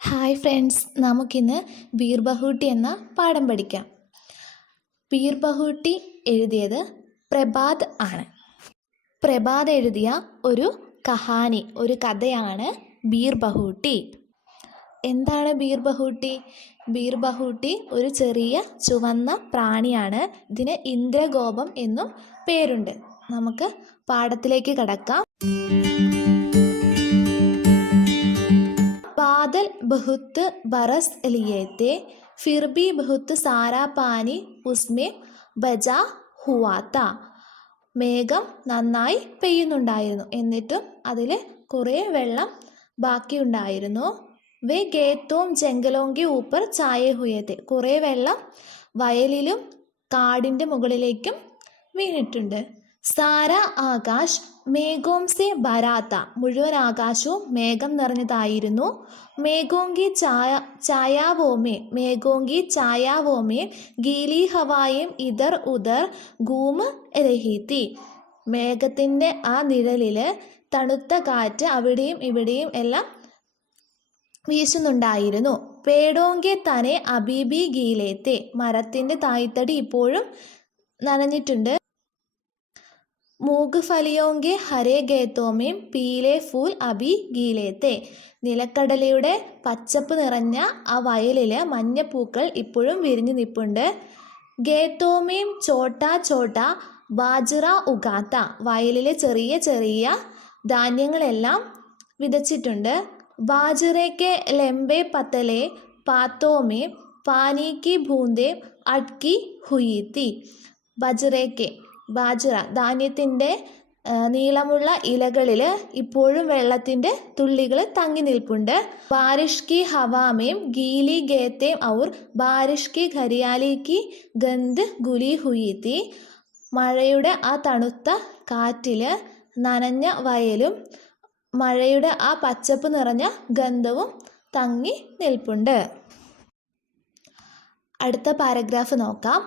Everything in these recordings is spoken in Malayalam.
ഹായ് ഫ്രണ്ട്സ്, നമുക്കിന്ന് ബീർ ബഹൂട്ടി എന്ന പാഠം പഠിക്കാം. ബീർ ബഹൂട്ടി എഴുതിയത് പ്രഭാത് ആണ്. പ്രഭാത് എഴുതിയ ഒരു കഥയാണ് ബീർ ബഹൂട്ടി. എന്താണ് ബീർ ബഹൂട്ടി? ബീർ ബഹൂട്ടി ഒരു ചെറിയ ചുവന്ന പ്രാണിയാണ്. ഇതിന് ഇന്ദ്രഗോപം എന്നും പേരുണ്ട്. നമുക്ക് പാഠത്തിലേക്ക് കടക്കാം. बादल बहुत बरस लिए थे, फिर भी बहुत सारा पानी उसमें बचा हुआ था. മേഘം നന്നായി പെയ്യുന്നുണ്ടായിരുന്നു, എന്നിട്ടും അതിൽ കുറേ വെള്ളം ബാക്കിയുണ്ടായിരുന്നു. വേ ഗേത്തോം ജംഗലോങ്കി ഊപ്പർ ചായേ ഹുയേ തെ, കുറേ വെള്ളം വയലിലും കാടിൻ്റെ മുകളിലേക്കും വീണിട്ടുണ്ട്. സാര ആകാശ് മേഘോം സെ ഭരാത്ത, മുഴുവൻ ആകാശവും മേഘം നിറഞ്ഞതായിരുന്നു. മേഘോങ്കി ഛായാവോമേ ഗീലി ഹവായും ഇതർ ഉദർ ഗൂം രഹി തി, മേഘത്തിൻ്റെ ആ നിഴലിൽ തണുത്ത കാറ്റ് അവിടെയും ഇവിടെയും എല്ലാം വീശുന്നുണ്ടായിരുന്നു. പേടോങ്കെ തനെ അബീബി ഗീലേത്തെ, മരത്തിൻ്റെ തായ്തടി ഇപ്പോഴും നനഞ്ഞിട്ടുണ്ട്. മൂഗ് ഫലിയോങ്കെ ഹരേ ഗേത്തോമേം പീലെ ഫൂൽ അബി ഗീലേത്തെ, നിലക്കടലയുടെ പച്ചപ്പ് നിറഞ്ഞ ആ വയലിൽ മഞ്ഞപ്പൂക്കൾ ഇപ്പോഴും വിരിഞ്ഞു നിൽപ്പുണ്ട്. ഗേത്തോമേം ചോട്ടാ ബാജ്റ ഉഗാത്ത, വയലിലെ ചെറിയ ചെറിയ ധാന്യങ്ങളെല്ലാം വിതച്ചിട്ടുണ്ട്. ബാജ്റേക്കെ ലെംബെ പത്തലെ പാത്തോമേ പാനീക്കി ബൂന്തേ അട്ക്കി ഹുയിത്തി, ബാജ്റ ധാന്യത്തിൻ്റെ നീളമുള്ള ഇലകളിൽ ഇപ്പോഴും വെള്ളത്തിൻ്റെ തുള്ളികൾ തങ്ങി നിൽപ്പുണ്ട്. ബാരിഷ് കി ഹവാമേം ഗീലി ഗേത്തേം ഔർ ബാരിഷ് കി ഘരിയാലി കി ഗന്ധ് ഗുലി ഹുയി തി, മഴയുടെ ആ തണുത്ത കാറ്റിൽ നനഞ്ഞ വയലും മഴയുടെ ആ പച്ചപ്പ് നിറഞ്ഞ ഗന്ധവും തങ്ങി നിൽപ്പുണ്ട്. അടുത്ത പാരഗ്രാഫ് നോക്കാം.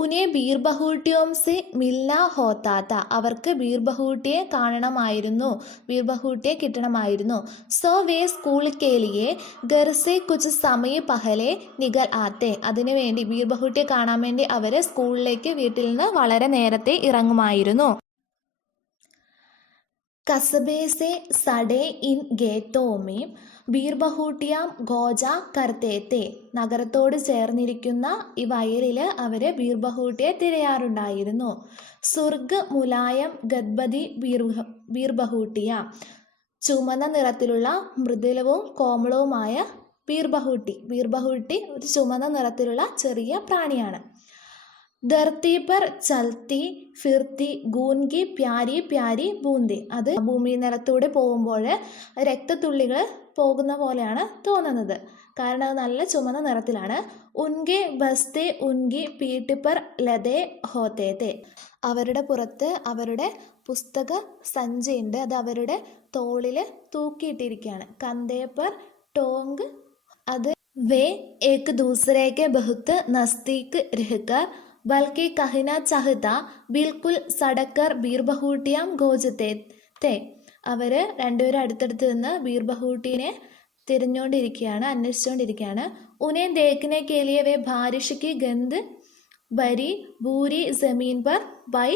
ഉനെ ബീർ ബഹൂട്ടിയോം സെ മിൽന ഹോത്താത്ത, അവർക്ക് ബീർ ബഹൂട്ടിയെ കാണണമായിരുന്നു, ബീർ ബഹൂട്ടിയെ കിട്ടണമായിരുന്നു. സോ വേ സ്കൂൾ കേലിയെ ഗർ സെ കുച്ച് സമയ പഹലെ നികൽ ആത്തെ, അതിനുവേണ്ടി ബീർ ബഹൂട്ടിയെ കാണാൻ വേണ്ടി അവർ സ്കൂളിലേക്ക് വീട്ടിൽ നിന്ന് വളരെ നേരത്തെ ഇറങ്ങുമായിരുന്നു. കസബേ സെ സഡേ ഇൻ ഗേത്തോമേം ബീർ ബഹൂട്ടിയാം ഗോജ കർത്തേത്തെ, നഗരത്തോട് ചേർന്നിരിക്കുന്ന ഈ വയലിൽ അവർ ബീർ ബഹൂട്ടിയെ തിരയാറുണ്ടായിരുന്നു. സുർഗ് മുലായം ഗദ്ബദി ബീർ ബഹൂട്ടിയ, ചുമന്ന നിറത്തിലുള്ള മൃദുലവും കോമളവുമായ ബീർ ബഹൂട്ടി ഒരു ചുമന്ന നിറത്തിലുള്ള ചെറിയ പ്രാണിയാണ്. ധർത്തി പർ ചൽത്തി ഫിർത്തി ഗൂൻകി പ്യാരി പ്യാരി ബൂന്തി, അത് ഭൂമി നിലത്തൂടെ പോകുമ്പോൾ രക്തത്തുള്ളികൾ പോകുന്ന പോലെയാണ് തോന്നുന്നത്, കാരണം അത് നല്ല ചുമന്ന നിറത്തിലാണ്. ഉൻകെ ബസ്തെ ഉൻകി പീട്ട് പർ ലതേ ഹോത്തേത്തെ, അവരുടെ പുറത്ത് അവരുടെ പുസ്തക സഞ്ചിയുണ്ട്, അത് അവരുടെ തോളിൽ തൂക്കിയിട്ടിരിക്കുകയാണ്. കന്തേ പർ ടോങ്, അത് വേ ഏക് ദൂസരേക്ക് ബഹുത്ത് നസ്തീക്ക് രഹ്കർ ബൽക്കി കഹിന ചഹത ബിൽക്കുൽ സടക്കർ ബീർ ബഹൂട്ടിയാം ഗോജത്തെ, അവർ രണ്ടുപേരും അടുത്തടുത്ത് നിന്ന് beer ബഹൂട്ടിനെ തിരഞ്ഞുകൊണ്ടിരിക്കുകയാണ്, അന്വേഷിച്ചുകൊണ്ടിരിക്കുകയാണ്. ഉനെ ദേഖ്നെ K ലിയെ way ബാരിഷ് Ki ഗന്ധ് ഭരി puri ജമീൻ per by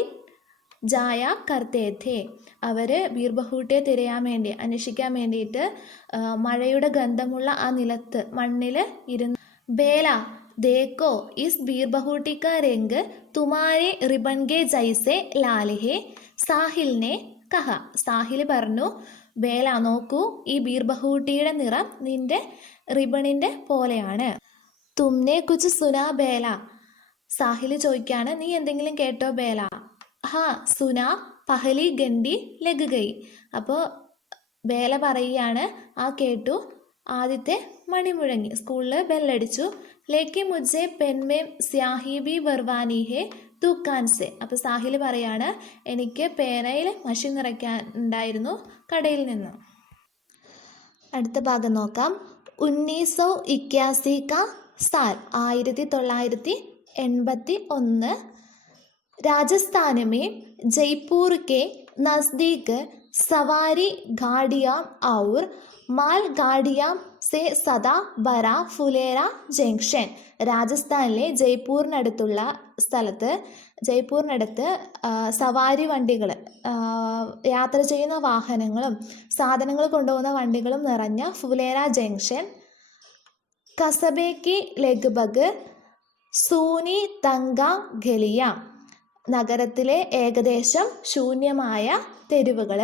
ജായ കർത്തേ ഥേ, അവർ ബീർ ബഹൂട്ടിയെ അന്വേഷിക്കാൻ വേണ്ടിയിട്ട് മഴയുടെ ഗന്ധമുള്ള ആ നിലത്ത് മണ്ണിൽ ഇരുന്ന്. ബേല ദേക്കോ ഇസ് ബീർ ബഹൂട്ടി കാ രംഗ് തുമാരെ റിബൺ കെ ജൈസെ ലാൽ ഹേ, സാഹിലിനെ കഹ, സാഹിൽ പറഞ്ഞു, ബേല നോക്കൂ, ഈ ബീർ ബഹൂട്ടിയുടെ നിറം നിന്റെ റിബണിൻ്റെ പോലെയാണ്. തുമ്നെ കുച്ച് സുനാ ബേല, സാഹിൽ ചോദിക്കുകയാണ്, നീ എന്തെങ്കിലും കേട്ടോ ബേല? ഹാ സുനാ പഹലി ഗണ്ടി ലഗ് ഗയി, അപ്പോൾ ബേല പറയുകയാണ്, ആ കേട്ടു, ആദ്യത്തെ മണി മുഴങ്ങി, സ്കൂളിൽ ബെല്ലടിച്ചു. ലേക്കി മുജ്ജെ പെൻമേം സ്യാഹി ബി ബർവാനി ഹേ ദുക്കാൻ സെ, അപ്പോൾ സാഹിൽ പറയാണ്, എനിക്ക് പേനയിൽ മഷി നിറയ്ക്കാൻ ഉണ്ടായിരുന്നു കടയിൽ നിന്ന്. അടുത്ത ഭാഗം നോക്കാം. 1981 കാ സാൽ, 1981, राजस्थान में जयपुर के नज़दीक सवारी गाड़ियाँ और माल गाड़ियाँ സെ സദാ ബറ ഫുലേര ജംഗ്ഷൻ. രാജസ്ഥാനിലെ ജയ്പൂരിനടുത്തുള്ള സ്ഥലത്ത് ജയ്പൂരിനടുത്ത് സവാരി വണ്ടികൾ, യാത്ര ചെയ്യുന്ന വാഹനങ്ങളും സാധനങ്ങൾ കൊണ്ടുപോകുന്ന വണ്ടികളും നിറഞ്ഞ ഫുലേര ജംഗ്ഷൻ കസബേക്ക് ലഗ്ഭഗ് സൂനി തങ്ക ഗലിയ. നഗരത്തിലെ ഏകദേശം ശൂന്യമായ തെരുവുകൾ.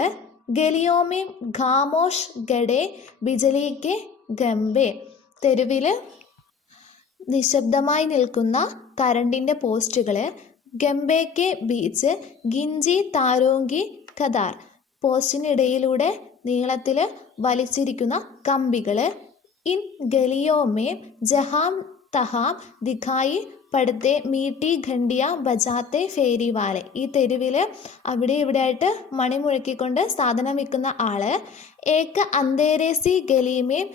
ഗലിയോമേം ഖാമോഷ് ഗഡെ ബിജലിക്ക് ഗംബെ. തെരുവിൽ നിശബ്ദമായി നിൽക്കുന്ന കരണ്ടിൻ്റെ പോസ്റ്റുകൾ. ഗംബേക്ക് ബീച്ച് ഗിഞ്ചി താരോങ്കി കദാർ. പോസ്റ്റിനിടയിലൂടെ നീളത്തിൽ വലിച്ചിരിക്കുന്ന കമ്പികൾ. ഇൻ ഗലിയോമേം ജഹാം തഹാം ദിഖായി പടുത്തെ മീട്ടി ഘണ്ടിയ ബജാത്തെ ഫേരിവാലെ. ഈ തെരുവിൽ അവിടെ ഇവിടെ ആയിട്ട് മണി മുഴക്കിക്കൊണ്ട് സാധനം വിൽക്കുന്ന ആള്. ഏക്ക് അന്തേരേസി ഗലീമേം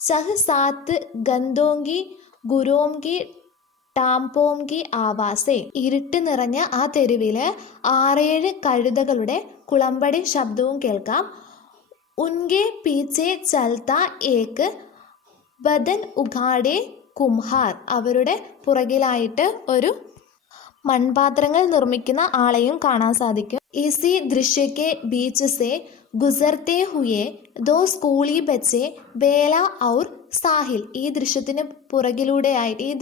ചഹ് സാത്ത് ഗന്തോങ്കി ഗുരോംകി ടാംപോംകി ആവാസേ. ഇരുട്ട് നിറഞ്ഞ ആ തെരുവിൽ 6-7 കഴുതകളുടെ കുളമ്പടി ശബ്ദവും കേൾക്കാം. ഉൻകെ പീച്ചെ ചൽത്ത ഏക്ക് ബദൻ ഉഘാടെ കുംഹാർ. അവരുടെ പുറകിലായിട്ട് ഒരു മൺപാത്രങ്ങൾ നിർമ്മിക്കുന്ന ആളെയും കാണാൻ സാധിക്കും. ഇസി ദൃശ്യക്കെ ബീച്ച് സെ ഗുസർത്തെ ഹുയെ ദോ സ്കൂളി ബച്ചെ ബേല ഔർ സാഹിൽ. ഈ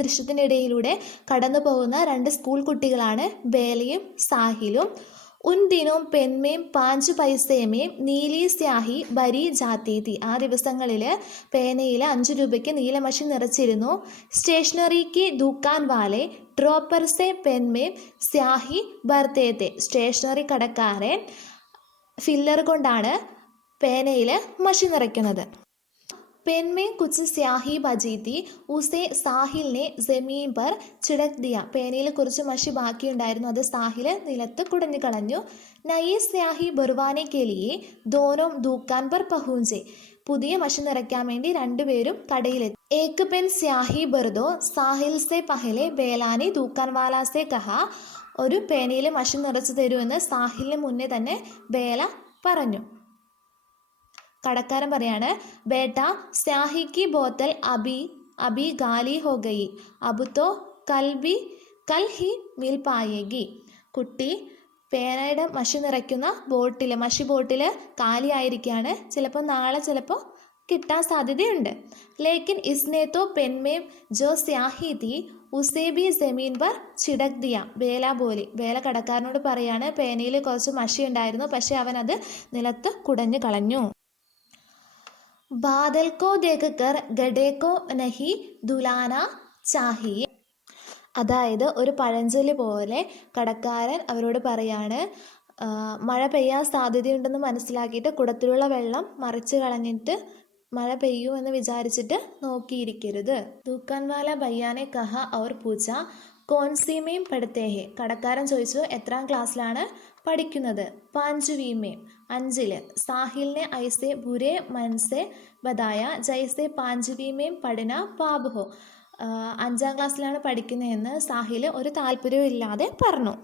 ദൃശ്യത്തിനിടയിലൂടെ കടന്നു പോകുന്ന 2 സ്കൂൾ കുട്ടികളാണ് ബേലയും സാഹിലും. ഉൻ ദിനോം പെൻമേം 5 പൈസേമേം നീലി സ്യാഹി ബരി ജാത്തി തി. ആ ദിവസങ്ങളിൽ പേനയിൽ 5 രൂപയ്ക്ക് നീലമഷി നിറച്ചിരുന്നു. സ്റ്റേഷനറിക്ക് ദുക്കാൻ വാലെ ഡ്രോപ്പർ സെ പെൻമേം സ്യാഹി ബർത്തേത്തെ. സ്റ്റേഷനറി കടക്കാരൻ ഫില്ലർ കൊണ്ടാണ് പേനയിൽ മഷി നിറയ്ക്കുന്നത്. പെൻമേ കുച്ച് സ്യാഹി ബജി തി ഉസെ സാഹിലിനെ ജമീൻ പർ ചിടക് ദിയ. പേനയിൽ കുറച്ച് മഷി ബാക്കിയുണ്ടായിരുന്നു, അത് സാഹിൽ നിലത്ത് കുടഞ്ഞു കളഞ്ഞു. നയി സ്യാഹി ബർവാനെ കെലിയെ ദോനോം ദുക്കാൻ പർ പഹൂഞ്ചെ. പുതിയ മഷി നിറയ്ക്കാൻ വേണ്ടി 2 പേരും കടയിലെത്തി. ഏക്ക് പെൻ സ്യാഹി ബർദോ സാഹിൽ സെ പഹലെ ബേലാനി ദുക്കാൻ വാലാ സെ കഹ. ഒരു പേനയിൽ മഷി നിറച്ചു തരുമെന്ന് സാഹിലിന് മുന്നേ തന്നെ ബേല പറഞ്ഞു. കടക്കാരൻ പറയാണ്, ബേട്ട സ്യാഹിക്ക് ബോത്തൽ അബി ഗാലി ഹോ ഗയി അബ് തോ കൽ ഹി മിൽ പായേഗി. കുട്ടി, പേനയുടെ മഷി നിറയ്ക്കുന്ന മഷി ബോട്ടിൽ കാലിയായിരിക്കുകയാണ്, ചിലപ്പോൾ നാളെ കിട്ടാൻ സാധ്യതയുണ്ട്. ലേക്കിൻ ഇസ്നെ തോ പെൻമേം ജോ സ്യാഹി തി ഉസേ ബി ജമീൻ പർ ചിടക് ദിയ ബേല ബോലി. ബേല കടക്കാരനോട് പറയാണ്, പേനയിൽ കുറച്ച് മഷി ഉണ്ടായിരുന്നു, പക്ഷെ അവനത് നിലത്ത് കുടഞ്ഞു കളഞ്ഞു. ബാദൽ കോ ദേഖ് കർ ഗഡേ കോ നഹി ദുലാന ചാഹിയെ. അതായത് ഒരു പഴഞ്ചൊല്ല് പോലെ കടക്കാരൻ അവരോട് പറയാണ്, മഴ പെയ്യാൻ സാധ്യതയുണ്ടെന്ന് മനസ്സിലാക്കിയിട്ട് കുടത്തിലുള്ള വെള്ളം മറിച്ച് കളഞ്ഞിട്ട് മഴ പെയ്യുമെന്ന് വിചാരിച്ചിട്ട് നോക്കിയിരിക്കരുത്. ദുക്കാൻവാല ഭയ്യാനെ കഹ ഔർ പൂച്ച കോൺസീമേം പഠിത്തേഹെ. കടക്കാരൻ ചോദിച്ചു, എത്രാം ക്ലാസ്സിലാണ് പഠിക്കുന്നത്? 5വീമേം 5ൽ. സാഹിലിനെ ഐസെ ബുരെ മനസെ ബതായ ജൈസെ 5വീമേം പഠന പാബ് ഹോ. 5ാം ക്ലാസ്സിലാണ് പഠിക്കുന്നതെന്ന് സാഹിൽ ഒരു താല്പര്യവും ഇല്ലാതെ പറഞ്ഞു.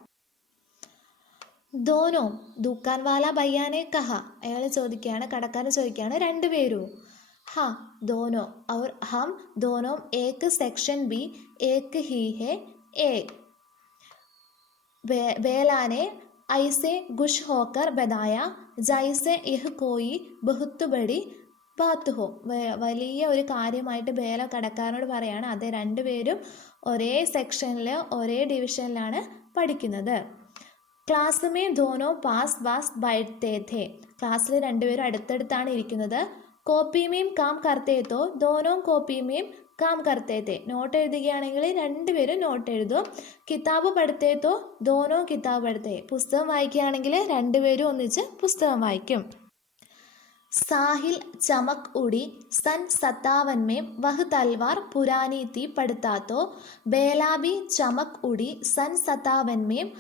ദോനോ ദുക്കാൻവാല ഭയ്യാനെ കഹ. അയാൾ ചോദിക്കുകയാണ്, കടക്കാരൻ ചോദിക്കുകയാണ്, 2 പേരും. ഹാ ദോനോ ഔർ ഹം ദോനോം ഏക്ക് സെക്ഷൻ ബി ഏക്ക് ഹി ഹെ एक बेला ने ऐसे गुश होकर बताया जैसे यह कोई बहुत बड़ी ബാത്ത് ഹോ. വലിയ ഒരു കാര്യമായിട്ട് ബേല കടക്കാരനോട് പറയാണ്, അത് 2 പേരും ഒരേ സെക്ഷനിൽ ഒരേ ഡിവിഷനിലാണ് പഠിക്കുന്നത്. ക്ലാസ് മേ ദോനോ പാസ് ബൈഠത്തെ ഥേ. ക്ലാസ്സിൽ 2 പേരും അടുത്തടുത്താണ് ഇരിക്കുന്നത്. കോപ്പി മേം കാം കർത്തേ തോ ദോനോ കോപ്പി മേം കാം കർത്തേ ഥേ. നോട്ട് എഴുതുകയാണെങ്കിൽ 2 പേരും നോട്ട് എഴുതും. കിതാബ് പഠിത്തേ തോ ദോനോ കിതാബ് പഠിത്തേ. പുസ്തകം വായിക്കുകയാണെങ്കിൽ 2 പേരും ഒന്നിച്ച് പുസ്തകം വായിക്കും. साहिल चमक उड़ी सन 57 में वह तलवार पुरानी थी पढ़ता तो बेला भी चमक उड़ी सन 57 में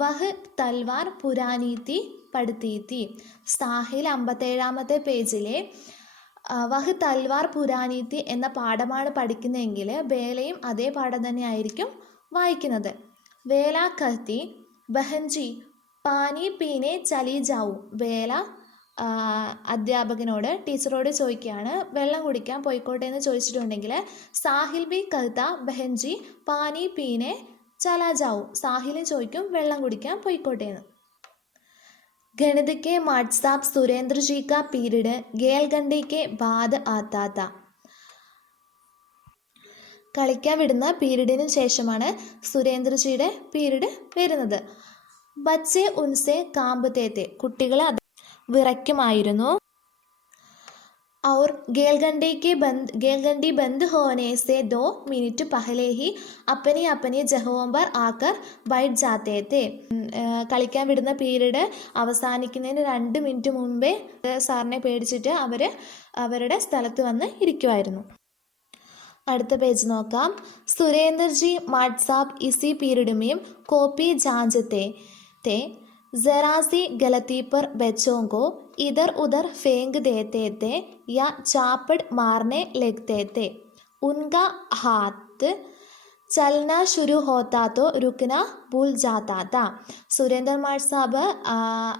वह तलवार पुरानी थी പഠിത്തി തി. സാഹിൽ 57ാമത്തെ പേജിലെ വഹ് തൽവാർ പുരാനീത്തി എന്ന പാഠമാണ് പഠിക്കുന്നതെങ്കിൽ ബേലയും അതേ പാഠം തന്നെ ആയിരിക്കും വായിക്കുന്നത്. വേല കഹത്തി ബഹൻജി പാനി പീനെ ചലി ജാവു. ബേല അധ്യാപകനോട് ടീച്ചറോട് ചോദിക്കുകയാണ് വെള്ളം കുടിക്കാൻ പോയിക്കോട്ടെ എന്ന് ചോദിച്ചിട്ടുണ്ടെങ്കിൽ സാഹിൽ ബി കഹ്ത ബഹൻജി പാനി പീനെ ചലാ ജാവു. സാഹിലും ചോദിക്കും വെള്ളം കുടിക്കാൻ പോയിക്കോട്ടെ എന്ന്. गणित के माट साहब सुरेंद्र जी का पीरियड गेलगंडी के बाद आता था. കളിക്കാൻ വിടുന്ന പീരീഡിന് ശേഷമാണ് സുരേന്ദ്രജിയുടെ പീരീഡ് വരുന്നത്. ബച്ചെ ഉൻസെ കാമ്പത്തേത്തെ, കുട്ടികൾ വിറയ്ക്കുമായിരുന്നു. और गेलगंडी बंद होने से 2 मिनट पहले ही अपनी अपनी जगहों पर आकर बैठ जाते थे. കളിക്കാൻ വിടുന്ന പീരീഡ് അവസാനിക്കുന്നതിന് 2 മിനിറ്റ് മുമ്പേ സാറിനെ പേടിച്ചിട്ട് അവരുടെ സ്ഥലത്ത് വന്ന് ഇരിക്കുമായിരുന്നു. അടുത്ത പേജ് നോക്കാം. സുരേന്ദർജി മാട്ട് സാബ് ഇസി പീരീഡ് में कॉपी जांचते थे. जरा सी गलती पर बच्चों को इधर उधर फेंक देते थे या चापड़ मारने लगते थे. उनका हाथ चलना शुरू होता तो रुकना भूल जाता था. സുരേന്ദർ മാട്ട് സാബ്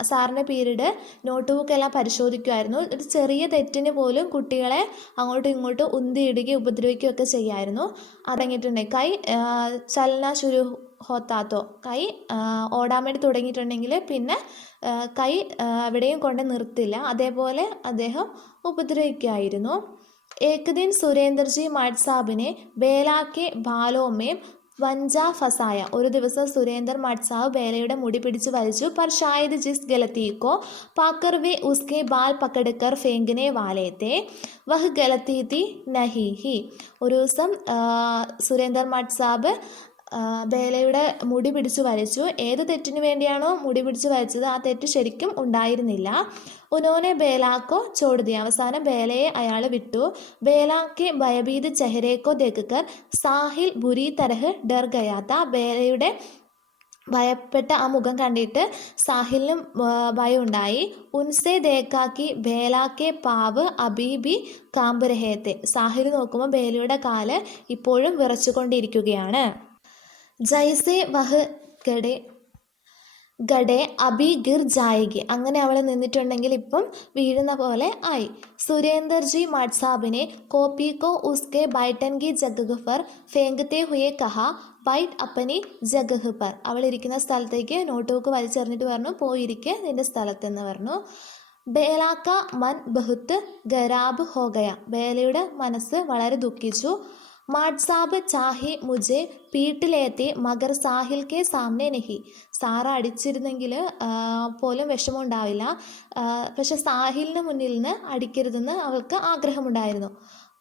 സാറിൻ്റെ പീരീഡ് നോട്ട് ബുക്ക് എല്ലാം പരിശോധിക്കുമായിരുന്നു. ഒരു ചെറിയ തെറ്റിന് പോലും കുട്ടികളെ അങ്ങോട്ടും ഇങ്ങോട്ടും ഉന്തിയിടുകയും ഉപദ്രവിക്കുകയും ഒക്കെ ചെയ്യുമായിരുന്നു. അടങ്ങിയിട്ടുണ്ടെങ്കിൽ കൈ ചലന ശുരു ഹോത്താത്തോ, കൈ ഓടാൻ വേണ്ടി തുടങ്ങിയിട്ടുണ്ടെങ്കിൽ പിന്നെ കൈ എവിടെയും കൊണ്ട് നിർത്തില്ല. അതേപോലെ അദ്ദേഹം ഉപദ്രവിക്കുമായിരുന്നു. एक दिन सुरेंद्र जी माट साहब ने बेला के बालों में വഞ്ചാ ഫസായ. ഒരു ദിവസം സുരേന്ദർ മാട്ട് സാഹബ് ബേലയുടെ മുടി പിടിച്ച് വലിച്ചു. पर शायद जिस गलती को पाकर वे उसके बाल पकड़कर फेंकने वाले थे वह गलती थी नहीं ही. ഒരു ദിവസം സുരേന്ദർ മാട്ട് സാഹബ് ബേലയുടെ മുടി പിടിച്ചു വലിച്ചു. ഏത് തെറ്റിനു വേണ്ടിയാണോ മുടി പിടിച്ചു വലിച്ചത് ആ തെറ്റ് ശരിക്കും ഉണ്ടായിരുന്നില്ല. ഉനോനെ ബേലാക്കോ ചോട് ദിയ. അവസാനം ബേലയെ അയാൾ വിട്ടു. ബേലാക്കെ ഭയഭീത് ചെഹരേക്കോ ദേക്കർ സാഹിൽ ബുരി തരഹ് ഡർ ഗയാത്ത. ബേലയുടെ ഭയപ്പെട്ട ആ മുഖം കണ്ടിട്ട് സാഹിലിനും ഭയം ഉണ്ടായി. ഉൻസെ ദേക്കാക്കി ബേലാക്കെ പാവ് അബീബി കാമ്പ് രഹേത്തെ. സാഹിൽ നോക്കുമ്പോൾ ബേലയുടെ കാല് ഇപ്പോഴും വിറച്ചുകൊണ്ടിരിക്കുകയാണ്. ജൈസെ വഹ് ഗഡെ അബി ഗിർ ജായേഗി. അങ്ങനെ അവൾ നിന്നിട്ടുണ്ടെങ്കിൽ ഇപ്പം വീഴുന്ന പോലെ ആയി. സുരേന്ദർജി മാട്ട് സാബിനെ കോപ്പി കോ ഉസ്കെ ബൈട്ടൻ കി ജഗഹ് पर फेंकते हुए कहा ബൈറ്റ് അപ്പനി ജഗഹ് पर. അവൾ ഇരിക്കുന്ന സ്ഥലത്തേക്ക് നോട്ട് ബുക്ക് വലിച്ചെറിഞ്ഞിട്ട് പറഞ്ഞു പോയിരിക്കെ നിന്റെ സ്ഥലത്തെന്ന് പറഞ്ഞു. ബേലാക്ക മൻ ബഹുത്ത് ഖരാബ് ഹോ ഗയ. ബേലയുടെ മനസ്സ് വളരെ ദുഃഖിച്ചു. മാട്ട് സാബ് ചാഹെ മുझे പീട്ട് ലേത്തെ മഗർ സാഹിൽ കെ സാമനെ നഹി. സാറ അടിച്ചിരുന്നെങ്കിൽ പോലും വിഷമമുണ്ടാവില്ല, പക്ഷെ സാഹിലിന് മുന്നിൽ നിന്ന് അടിക്കരുതെന്ന് അവൾക്ക് ആഗ്രഹമുണ്ടായിരുന്നു.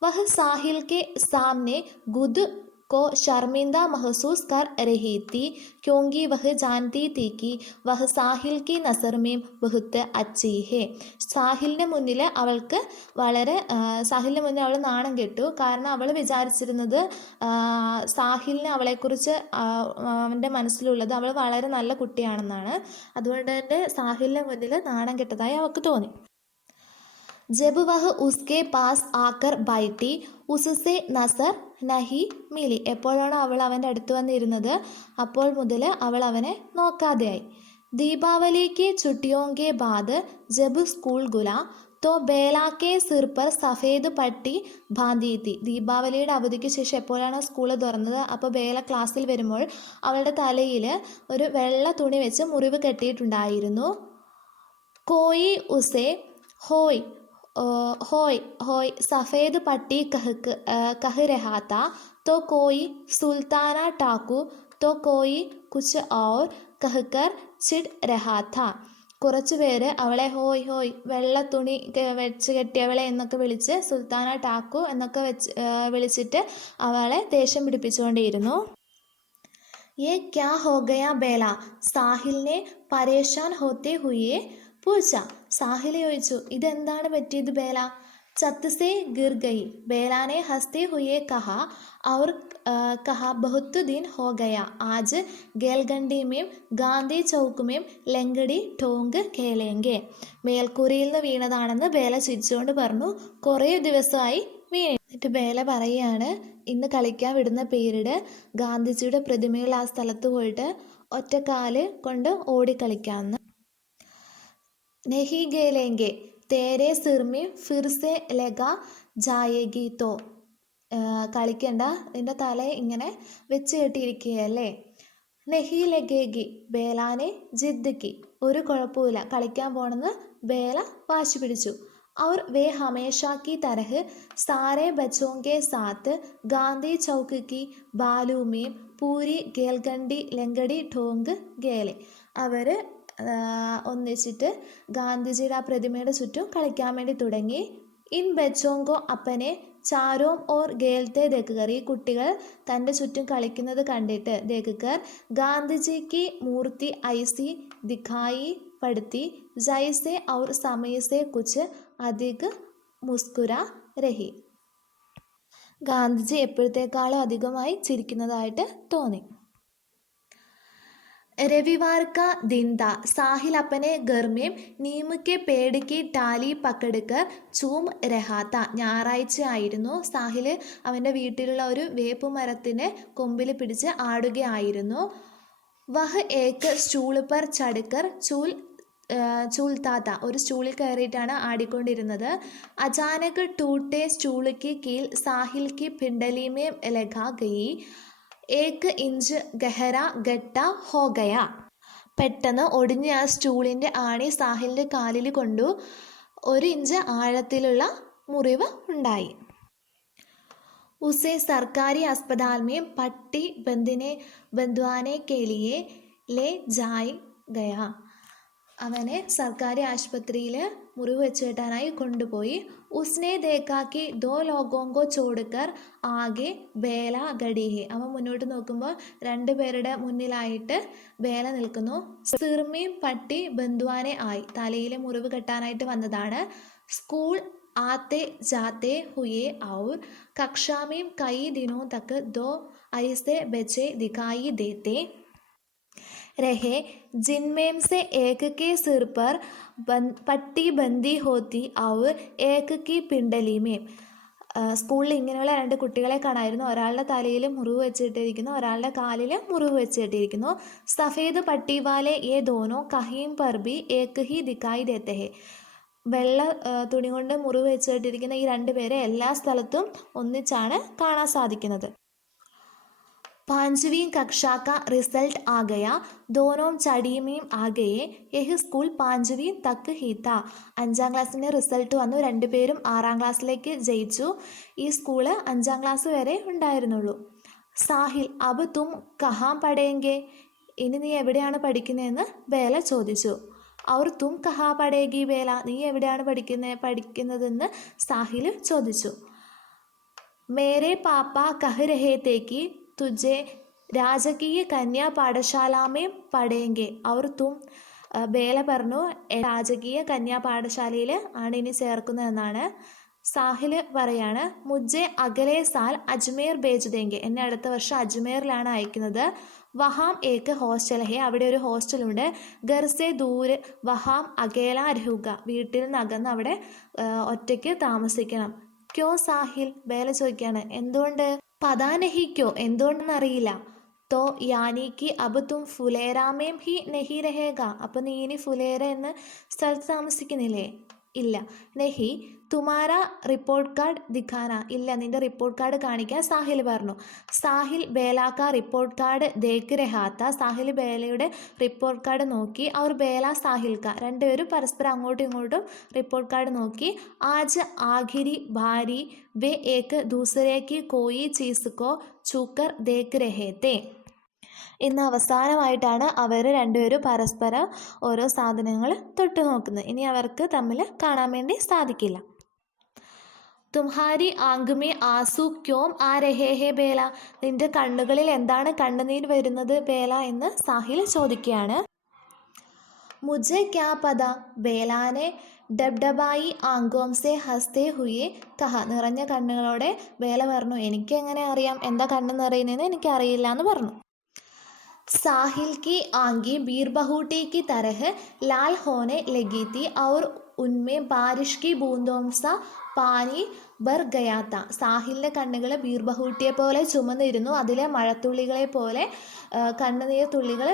വഹ് സാഹിൽ കെ സാമനെ ഗുദ് को शर्मिंदा महसूस कर रही थी क्योंकि वह जानती थी कि वह साहिल की नज़र में बहुत अच्छी है. സാഹിലിൻ്റെ മുന്നിൽ അവൾക്ക് സാഹിലിൻ്റെ മുന്നിൽ അവൾ നാണം കെട്ടു. കാരണം അവൾ വിചാരിച്ചിരുന്നത് സാഹിലിന് അവളെക്കുറിച്ച് അവൻ്റെ മനസ്സിലുള്ളത് അവൾ വളരെ നല്ല കുട്ടിയാണെന്നാണ്. അതുകൊണ്ട് തന്നെ സാഹിലിൻ്റെ മുന്നിൽ നാണം കെട്ടതായി അവൾക്ക് തോന്നി. ജബ് വഹ് ഉസ്കെ പാസ് ആക്കർ ബൈട്ടി ഉസ്സെ നസർ നഹി മിലി. എപ്പോഴാണോ അവൾ അവൻ്റെ അടുത്ത് വന്നിരുന്നത് അപ്പോൾ മുതൽ അവൾ അവനെ നോക്കാതെയായി. ദീപാവലി കെ छुट्टियों के बाद जब स्कूल खुला तो बेला के सिर पर सफ़ेद पट्टी बांधी थी. ദീപാവലിയുടെ അവധിക്ക് ശേഷം എപ്പോഴാണ് സ്കൂൾ തുറന്നത് അപ്പോൾ ബേല ക്ലാസ്സിൽ വരുമ്പോൾ അവളുടെ തലയിൽ ഒരു വെള്ള തുണി വെച്ച് മുറിവ് കെട്ടിയിട്ടുണ്ടായിരുന്നു. കോയി ഉസെ ഹോയ് होय होय सफ़ेद पट्टी कह रहा था तो कोई सुल्ताना टाकू तो कोई कुछ और कहकर चिढ़ रहा था. കുറച്ച് പേര് അവളെ ഹോയ് ഹോയ് വെള്ള തുണി വെച്ച് കെട്ടിയവളെ എന്നൊക്കെ വിളിച്ച് സുൽത്താന ടാക്കു എന്നൊക്കെ വിളിച്ചിട്ട് അവളെ ദേഷ്യം പിടിപ്പിച്ചുകൊണ്ടേയിരുന്നു. യേ ക്യാ ഹോ ഗയാ ബേല. സാഹിലിനെ പരേഷാൻ ഹോത്തെ ഹുയെ പൂച്ച. സാഹിൽ ചോദിച്ചു ഇതെന്താണ് പറ്റിയത് ബേല. छत से गिर गई. बेला ने हंसते हुए कहा और कहा बहुत दिन हो गया आज गेलगंडी में ഗാന്ധി ചൗക്ക് में ലങ്കടി ടോങ്ക് खेलेंगे. മേൽക്കൂരയിൽ നിന്ന് വീണതാണെന്ന് ബേല ചിരിച്ചുകൊണ്ട് പറഞ്ഞു. കുറേ ദിവസമായി എന്നിട്ട് ബേല പറയുകയാണ് ഇന്ന് കളിക്കാൻ വിടുന്ന പീരീഡ് ഗാന്ധിജിയുടെ പ്രതിമയുള്ള ആ സ്ഥലത്ത് പോയിട്ട് ഒറ്റക്കാല് കൊണ്ട് ഓടിക്കളിക്കാമെന്ന്. नहीं गेलेंगे तेरे सिर में फिर से लगा जाएगी तो. കളിക്കണ്ട, നിന്റെ തല ഇങ്ങനെ വെച്ച് കെട്ടിയിരിക്കുകയല്ലേ. നെഹി ലഗേഗി ബേലാനെ ജിദ്ദ്, ഒരു കുഴപ്പമില്ല കളിക്കാൻ പോണെന്ന് ബേല വാശി പിടിച്ചു. और वे हमेशा की तरह सारे बच्चों के साथ गांधी चौक की बालू में पूरी गेलगंडी लंगड़ी ठोंग गेले. അവർ ഒന്നിച്ചിട്ട് ഗാന്ധിജിയുടെ ആ പ്രതിമയുടെ ചുറ്റും കളിക്കാൻ വേണ്ടി തുടങ്ങി. ഇൻ ബച്ചോങ്കോ അപ്പനെ ചാരോം ഓർ ഗേൽത്തെ ദേക്കുകർ, ഈ കുട്ടികൾ തൻ്റെ ചുറ്റും കളിക്കുന്നത് കണ്ടിട്ട് ദേക്കുകർ ഗാന്ധിജിക്ക് മൂർത്തി ഐസി ദിഖായി പടുത്തി ജൈസെ ഔർ സമയസെ കുച്ച് അധിക് മുസ്കുര രഹി. ഗാന്ധിജി എപ്പോഴത്തേക്കാളും അധികമായി ചിരിക്കുന്നതായിട്ട് തോന്നി. रविवार का दिन था. साहिल अपने घर में नीम के पेड़ की टाली पकड़कर चूम रहा था. ഞായറാഴ്ചയായിരുന്നു. സാഹിൽ അവൻ്റെ വീട്ടിലുള്ള ഒരു വേപ്പ് മരത്തിനെ കൊമ്പിൽ പിടിച്ച് ആടുകയായിരുന്നു. വഹ് ഏക്ക് സ്റ്റൂൾ പർ ചടുക്കർ ചൂൽത്താത്ത, ഒരു സ്റ്റൂളിൽ കയറിയിട്ടാണ് ആടിക്കൊണ്ടിരുന്നത്. അചാനക് ടൂട്ടെ സ്റ്റൂൾ കി കീൽ സാഹിൽ കി പിണ്ടലി മേ ലഗാ ഗയി. 1 ഇഞ്ച് ഗഹര ഗട്ട ഹോ ഗയ. പെട്ടെന്ന് ഒടിഞ്ഞ ആ സ്റ്റൂളിൻ്റെ ആണി സാഹിലിൻ്റെ കാലിൽ കൊണ്ടു. 1 ഇഞ്ച് ആഴത്തിലുള്ള മുറിവ് ഉണ്ടായി. ഉസെ സർക്കാരി अस्पताल में പട്ടി ബന്ധുവാനെ के लिए ले जाया गया. അവനെ സർക്കാരി ആശുപത്രിയിൽ മുറിവ് വെച്ച് കെട്ടാനായി കൊണ്ടുപോയി. ഉസ്നെ ദേക്കാക്കി ദോ ലോഗോങ്കോ ചോടുക്കർ ആകെ ബേല ഗഡീഹെ. അവൻ മുന്നോട്ട് നോക്കുമ്പോൾ 2 പേരുടെ മുന്നിലായിട്ട് ബേല നിൽക്കുന്നു. സിർമീം പട്ടി ബന്ധുവാനെ ആയി, തലയിൽ മുറിവ് കെട്ടാനായിട്ട് വന്നതാണ്. സ്കൂൾ ആത്തെ ജാത്തെ ഹുയെ ഔർ കക്ഷാ में कई दिनों तक 2 ऐसे बच्चे दिखाई देते रहे जिनमें से एक के सिर पर पट्टी बंधी होती और एक की पिंडली में. സ്കൂളിൽ ഇങ്ങനെയുള്ള 2 കുട്ടികളെ കാണായിരുന്നു. ഒരാളുടെ തലയിൽ മുറിവ് വെച്ചിട്ടിരിക്കുന്നു, ഒരാളുടെ കാലിൽ മുറിവ് വെച്ചിട്ടിരിക്കുന്നു. സഫേദ് പട്ടിവാലെ യേ ദോനോ കഹീം പർ ബി ഏക് ഹി ദിക്കായി ദേത്തെ ഹെ. വെള്ള തുണി കൊണ്ട് മുറിവ് വെച്ചിട്ടിരിക്കുന്ന ഈ 2 പേരെ എല്ലാ സ്ഥലത്തും ഒന്നിച്ചാണ് കാണാൻ സാധിക്കുന്നത്. 5वीं कक्षा का रिजल्ट आ गया. दोनों चढ़ी में आ गए. यह स्कूൾ 5वीं तक ही था. 5ാം ക്ലാസ്സിൻ്റെ റിസൾട്ട് വന്നു. 2 പേരും 6ാം ക്ലാസ്സിലേക്ക് ജയിച്ചു. ഈ സ്കൂള് 5ാം ക്ലാസ് വരെ ഉണ്ടായിരുന്നുള്ളൂ. സാഹിൽ അബ് തും കഹാം പഠേങ്കെ, ഇനി നീ എവിടെയാണ് പഠിക്കുന്നതെന്ന് ബേല ചോദിച്ചു. അവർ തും കഹാ പഠേഗി ബേല, നീ എവിടെയാണ് പഠിക്കുന്നതെന്ന് സാഹിൽ ചോദിച്ചു. മേരെ പാപ്പ കഹ് രഹേ തേക്ക് തുജെ രാജകീയ കന്യാ പാഠശാലാമേ പഠേങ്കെ. അവർ തും, ബേല പറഞ്ഞു രാജകീയ കന്യാ പാഠശാലയിൽ ആണ് ഇനി ചേർക്കുന്നതെന്നാണ്. സാഹിൽ പറയാണ് മുജ്ജെ അഗലേ സാൽ അജ്മേർ ഭേജ് ദേങ്കെ, എന്നെ അടുത്ത വർഷം അജ്മേറിലാണ് അയക്കുന്നത്. വഹാം ഏക്ക് ഹോസ്റ്റൽ ഹേ, അവിടെ ഒരു ഹോസ്റ്റലുണ്ട്. ഗർസെ ദൂര് വഹാം അകേല രഹുക, വീട്ടിൽ നിന്ന് അകന്ന് അവിടെ ഒറ്റയ്ക്ക് താമസിക്കണം. ക്യോ സാഹിൽ, ബേല ചോദിക്കുകയാണ് എന്തുകൊണ്ട്. പതാ നഹി ക്യോ, എന്തുകൊണ്ടെന്നറിയില്ല. തോ യാനിക്ക് അബ് തും ഫുലേരാമേം ഹി നഹി രഹേഗ, അപ്പം നീ ഇനി ഫുലേര എന്ന സ്ഥലത്ത് താമസിക്കുന്നില്ലേ. ഇല്ല. നെഹി തുമാര റിപ്പോർട്ട് കാർഡ് ദിഖാന, ഇല്ല നിൻ്റെ റിപ്പോർട്ട് കാർഡ് കാണിക്കാൻ സാഹിൽ പറഞ്ഞു. സാഹിൽ ബേലാക്ക റിപ്പോർട്ട് കാർഡ് ദേക്ക് രഹാത്ത, സാഹിൽ ബേലയുടെ റിപ്പോർട്ട് കാർഡ് നോക്കി. അവർ ബേല സാഹിൽക്ക, 2 പേരും പരസ്പരം അങ്ങോട്ടും ഇങ്ങോട്ടും റിപ്പോർട്ട് കാർഡ് നോക്കി. ആജ് ആഖിരി ഭാരി വേ ഏക്ക് ദൂസരേക്ക് കോയി ചീസ് കോ ചൂക്കർ ദേക്ക് രഹേത്തെ. ഇന്ന് അവസാനമായിട്ടാണ് അവർ 2 പേരും പരസ്പരം ഓരോ സാധനങ്ങൾ തൊട്ട് നോക്കുന്നത്. ഇനി അവർക്ക് തമ്മിൽ കാണാൻ വേണ്ടി സാധിക്കില്ല. തുമ്ഹാരി ആങ്കുമേ ആസു ക്യോം ആ രഹേ ഹേ ബേല, നിന്റെ കണ്ണുകളിൽ എന്താണ് കണ്ണുനീർ വരുന്നത് ബേല എന്ന് സാഹിൽ ചോദിക്കുകയാണ്. മുझे क्या पता, ബേലാനെ ഡബ്ഡബായി ആങ്കോം സെ ഹസ്തേ ഹുയെ കഹ, നിറഞ്ഞ കണ്ണുകളോടെ ബേല പറഞ്ഞു എനിക്കെങ്ങനെ അറിയാം, എന്താ കണ്ണ് നിറയുന്നതെന്ന് എനിക്കറിയില്ല എന്ന് പറഞ്ഞു. साहिल की आंखें बीरबहुटी की तरह लाल होने लगी थी और उनमें बारिश की बूंदों सा पानी ബർ ഗയാത്ത. സാഹിലിൻ്റെ കണ്ണുകൾ ബീർബഹൂട്ടിയെ പോലെ ചുമന്നിരുന്നു. അതിലെ മഴത്തുള്ളികളെ പോലെ കണ്ണുനീർ തുള്ളികൾ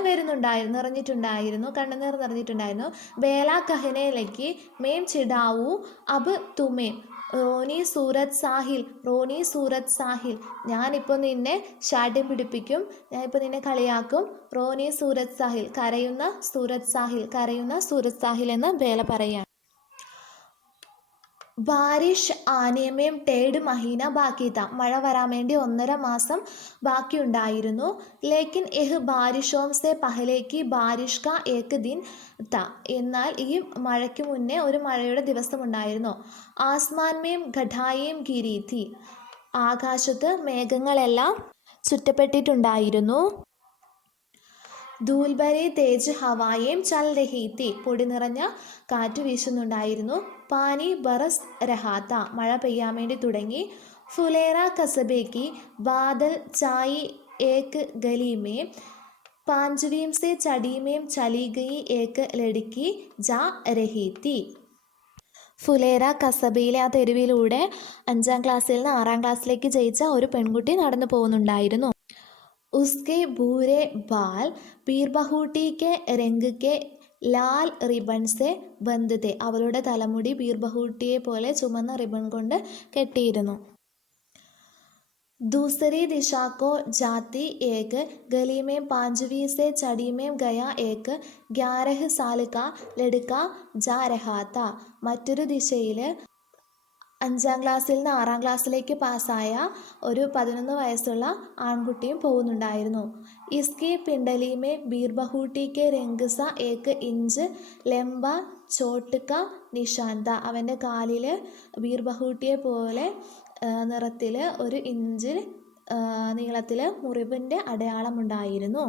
നിറഞ്ഞിട്ടുണ്ടായിരുന്നു. കണ്ണുനീർ നിറഞ്ഞിട്ടുണ്ടായിരുന്നു. ബേല കഹനെ ലഗി മേം ചിടാവൂ അബ് തുമേം റോണി സൂരത് സാഹിൽ, ഞാനിപ്പോൾ നിന്നെ ശാഠ്യം പിടിപ്പിക്കും, ഞാനിപ്പോൾ നിന്നെ കളിയാക്കും. റോണി സൂരത് സാഹിൽ, കരയുന്ന സൂരത് സാഹിൽ എന്ന് ബേല പറയുകയാണ്. ബാരിഷ് ആനേമേം 1.5 മഹീന ബാക്കി താ. മഴ വരാൻ വേണ്ടി 1.5 മാസം ബാക്കിയുണ്ടായിരുന്നു. ലേക്കിൻ എഹ് ബാരിഷോം സെ പഹലേക്ക് ബാരിഷ് കാ ഏക് ദിൻ താ. എന്നാൽ ഈ മഴയ്ക്ക് മുന്നേ ഒരു മഴയുടെ ദിവസമുണ്ടായിരുന്നു. ആസ്മാൻ മേം ഘടായേം ഗിരി ഥി. ആകാശത്ത് മേഘങ്ങളെല്ലാം ചുറ്റപ്പെട്ടിട്ടുണ്ടായിരുന്നു. ധൂൽഭരി തേജ് ഹവായേം ചൽ രഹി തി. പൊടി നിറഞ്ഞ കാറ്റ് വീശുന്നുണ്ടായിരുന്നു. പാനി ബറസ് രഹാത്ത. മഴ പെയ്യാൻ വേണ്ടി തുടങ്ങി. ഫുലേറ കസബേക്ക് ബാദൽ ചായി ഏക് ഗലീമേം 5വീം സെ ചടീമേം ചലി ഗയി ഏക് ലടുക്കി ജാ രഹി തി. ഫുലേറ കസബയിലെ ആ തെരുവിലൂടെ 5ാം ക്ലാസ്സിൽ നിന്ന് 6ാം ക്ലാസ്സിലേക്ക് ജയിച്ച ഒരു പെൺകുട്ടി നടന്നു പോകുന്നുണ്ടായിരുന്നു. ഉസ്കെ ഭൂരെ ബാൽ ബീർബഹൂട്ടി കെ രംഗ് കെ ലാൽ റിബൺ സെ ബന്ദ് തെ. അവളുടെ തലമുടി ബീർബഹൂട്ടിയെ പോലെ ചുമന്ന റിബൺ കൊണ്ട് കെട്ടിയിരുന്നു. दूसरी दिशा को जाती एक गली में 5वीं से चढ़ी में गया एक 11 साल का लड़का जा रहा था. മറ്റൊരു ദിശയിൽ 5ാം ക്ലാസ്സിൽ നിന്ന് 6ാം ക്ലാസ്സിലേക്ക് പാസ്സായ ഒരു 11 വയസ്സുള്ള ആൺകുട്ടിയും പോകുന്നുണ്ടായിരുന്നു. ഇസ്കി പിണ്ടലിമേ ബീർബഹൂട്ടി കെ രംഗ് സ ഏക് ഇഞ്ച് ലംബ ചോട്ട് ക നിഷാൻ ത. അവൻ്റെ കാലിൽ ബീർബഹൂട്ടിയെ പോലെ നിറത്തിൽ 1 ഇഞ്ച് നീളത്തിൽ മുറിവിൻ്റെ അടയാളമുണ്ടായിരുന്നു.